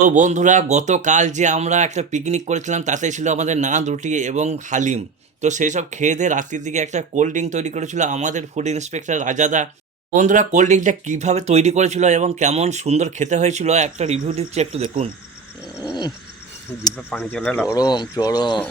তো বন্ধুরা, গতকাল যে আমরা একটা পিকনিক করেছিলাম তাতে ছিল আমাদের নান, রুটি এবং হালিম। তো সেই সব খেয়ে দিয়ে রাত্রির দিকে একটা কোল্ড ড্রিঙ্ক তৈরি করেছিল আমাদের ফুড ইন্সপেক্টর রাজাদা। বন্ধুরা, কোল্ড ড্রিঙ্কটা কীভাবে তৈরি করেছিল এবং কেমন সুন্দর খেতে হয়েছিল একটা রিভিউ দিচ্ছি, একটু দেখুন। জিভে পানি চলে এলো। চরম চরম।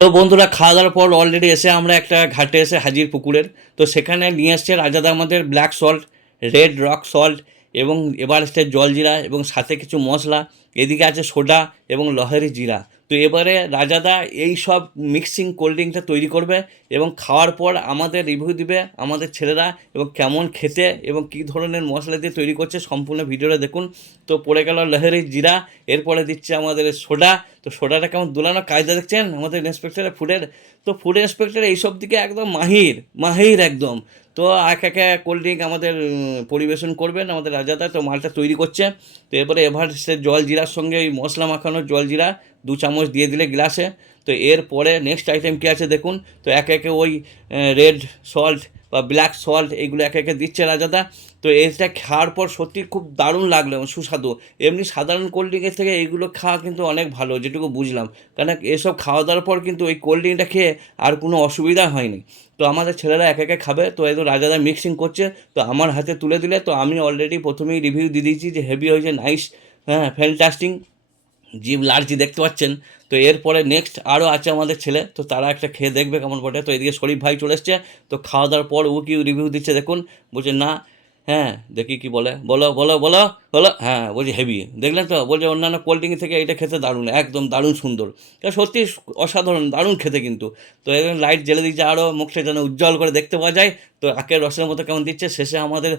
তো বন্ধুরা, খাওয়া দাওয়ার পর অলরেডি এসে আমরা একটা ঘাটে এসে হাজির পুকুরের। তো সেখানে নিয়ে এসছে রাজাদা আমাদের black salt, red rock salt এবং এবার এসছে জলজিরা এবং সাথে কিছু মশলা। এদিকে আছে সোডা এবং লহেরি জিরা। তো এবারে রাজাদা এই সব মিক্সিং কোল্ড ড্রিঙ্কটা তৈরি করবে এবং খাওয়ার পর আমাদের রিভিউ দিবে আমাদের ছেলেরা, এবং কেমন খেতে এবং কী ধরনের মশলা দিয়ে তৈরি করছে সম্পূর্ণ ভিডিওটা দেখুন। তো পড়ে গেল লহেরি জিরা, এরপরে দিচ্ছে আমাদের সোডা। তো সোডাটা কেমন দুলানো কায়দা দেখছেন আমাদের ইন্সপেক্টরের ফুডের। তো ফুড ইন্সপেক্টর এইসব দিকে একদম মাহির মাহির একদম। তো এক একে কোল্ড ড্রিঙ্ক আমাদের পরিবেশন করবেন আমাদের রাজাদা। তো মালটা তৈরি করছে। তো এরপরে সে জল জিরার সঙ্গে ওই মশলা মাখানো জল জিরা 2 চামচ দিয়ে দিলে গ্লাসে। তো এরপরে নেক্সট আইটেম কী আছে দেখুন। তো একে একে ওই রেড সল্ট বা ব্ল্যাক সল্ট এইগুলো একে একে দিচ্ছে রাজাদা। তো এটা খাওয়ার পর সত্যি খুব দারুণ লাগলো এবং সুস্বাদু। এমনি সাধারণ কোল্ড ড্রিঙ্কের থেকে এইগুলো খাওয়া কিন্তু অনেক ভালো, যেটুকু বুঝলাম। কেন এসব খাওয়া দাওয়ার পর কিন্তু ওই কোল্ড ড্রিঙ্কটা খেয়ে আর কোনো অসুবিধা হয়নি। তো আমাদের ছেলেরা একে একে খাবে। তো এই তো রাজাদা মিক্সিং করছে। তো আমার হাতে তুলে দিলে, তো আমি অলরেডি প্রথমেই রিভিউ দিয়ে দিয়েছি যে হেভি হয়েছে, নাইস, হ্যাঁ, ফ্যান্টাস্টিং, জিভ লার্জি দেখতে পাচ্ছেন। তো এরপরে নেক্সট আরও আছে আমাদের ছেলে, তো তারা একটা খেয়ে দেখবে কেমন বটে। তো এদিকে শরীফ ভাই চলে এসছে। তো খাওয়া দাওয়ার পর ও কি রিভিউ দিচ্ছে দেখুন। বলছে না, হ্যাঁ দেখি কি বলে, বলো বলো বলো বলো। হ্যাঁ বলছি হেভি, দেখলেন তো, বলছে অন্যান্য কোল্ড ড্রিঙ্ক থেকে এটা খেতে দারুণ, একদম দারুণ সুন্দর। সত্যি অসাধারণ, দারুণ খেতে কিন্তু। তো এরকম লাইট জ্বেলে দিচ্ছে আরও, মুখটা যেন উজ্জ্বল করে দেখতে পাওয়া যায়। তো আখের রসের মতো কেমন দিচ্ছে। শেষে আমাদের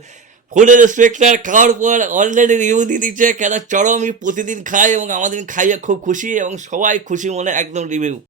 ফুডের ইন্সপেক্টর খাওয়ার পর অলরেডি রিভিউ দিয়ে দিচ্ছে কেন চরমই প্রতিদিন খাই এবং আমাদের খাইয়ে খুব খুশি এবং সবাই খুশি মনে একদম রিভিউ।